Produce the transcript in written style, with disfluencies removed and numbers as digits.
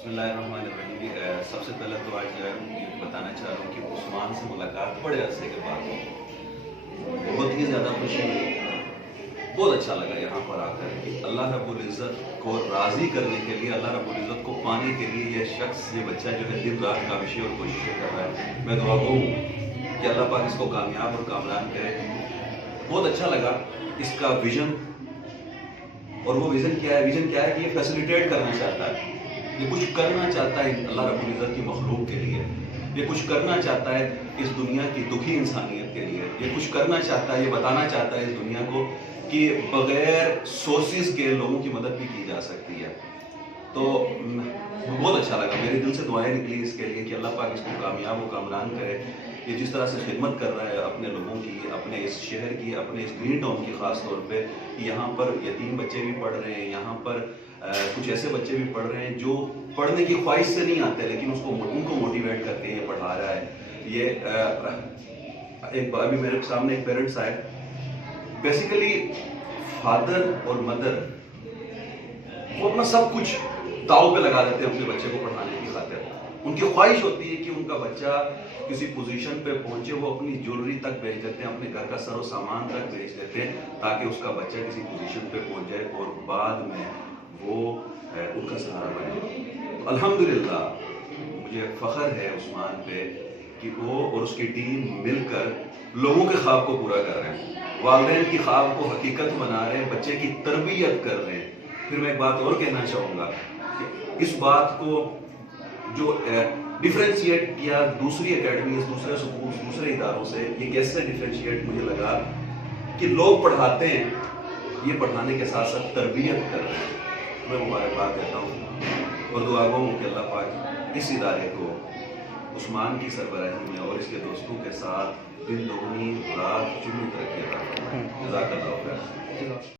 बिस्मिल्लाहिर्रहमानिर्रहीम। सबसे पहले तो आज जो है ये बताना चाह रहा हूँ कि उस्मान से मुलाकात बड़े अरसे के बाद हुई। बहुत ही ज़्यादा खुशी हुई, बहुत अच्छा लगा यहाँ पर आकर कि अल्लाह रब्बुल इज़्ज़त को राज़ी करने के लिए, अल्लाह रब्बुल इज़्ज़त को पाने के लिए ये शख्स, ये बच्चा जो है दिन रात काविशें और कोशिशें कर रहा है। मैं दुआ गो हूँ कि अल्लाह पाक इसको कामयाब और कामयान करे। बहुत अच्छा लगा इसका विज़न। और वो विज़न क्या है? विज़न क्या है कि ये फैसिलिटेट करना चाहता है, ये कुछ करना चाहता है अल्लाह रब्बुल इज़्ज़त की मखलूक के लिए, ये कुछ करना चाहता है इस दुनिया की दुखी इंसानियत के लिए, ये कुछ करना चाहता है, ये बताना चाहता है इस दुनिया को कि बगैर सोर्सेज के लोगों की मदद भी की जा सकती है। तो बहुत अच्छा लगा, मेरे दिल से दुआएं निकली इसके लिए कि अल्लाह पाक इसको कामयाब और कामरान करे। ये जिस तरह से खिदमत कर रहा है अपने लोगों की, अपने इस शहर की, अपने इस ग्रीन टाउन की ख़ास तौर पे, यहाँ पर यतीम बच्चे भी पढ़ रहे हैं, यहाँ पर कुछ ऐसे बच्चे भी पढ़ रहे हैं जो पढ़ने की ख्वाहिश से नहीं आते, लेकिन उनको मोटिवेट करके ये पढ़ा रहा है। ये एक बार भी मेरे सामने एक पेरेंट्स आए, बेसिकली फादर और मदर वो अपना सब कुछ दाव पे लगा देते हैं अपने बच्चे को पढ़ाने की खातिर। उनकी ख्वाहिश होती है कि उनका बच्चा किसी पोजीशन पे पहुंचे, वो अपनी ज्वेलरी तक बेच देते हैं, अपने घर का सरो सामान तक बेच देते हैं ताकि उसका बच्चा किसी पोजीशन पे पहुंच जाए और बाद में वो उनका सहारा बने। तो अल्हम्दुलिल्लाह मुझे फ़ख्र है उस्मान पे कि वो और उसकी टीम मिलकर लोगों के ख्वाब को पूरा कर रहे हैं, वालिदैन की ख्वाब को हकीकत बना रहे हैं, बच्चे की तरबियत कर रहे हैं। फिर मैं एक बात और कहना चाहूँगा कि इस बात को जो डिफ्रेंशिएट किया दूसरी एकेडमीज, दूसरे स्कूल, दूसरे इदारों से, ये कैसे डिफ्रेंशिएट मुझे लगा कि लोग पढ़ाते हैं, ये पढ़ाने के साथ साथ तरबियत कर रहे हैं। मैं मुबारकबाद देता हूँ और दुआ गो हूँ कि अल्लाह पाक इस इदारे को उस्मान की सरबराही में और इसके दोस्तों के साथ दिन दोगुनी रात चुनी तरक्की अता फरमाए। जज़ाकल्लाह खैर।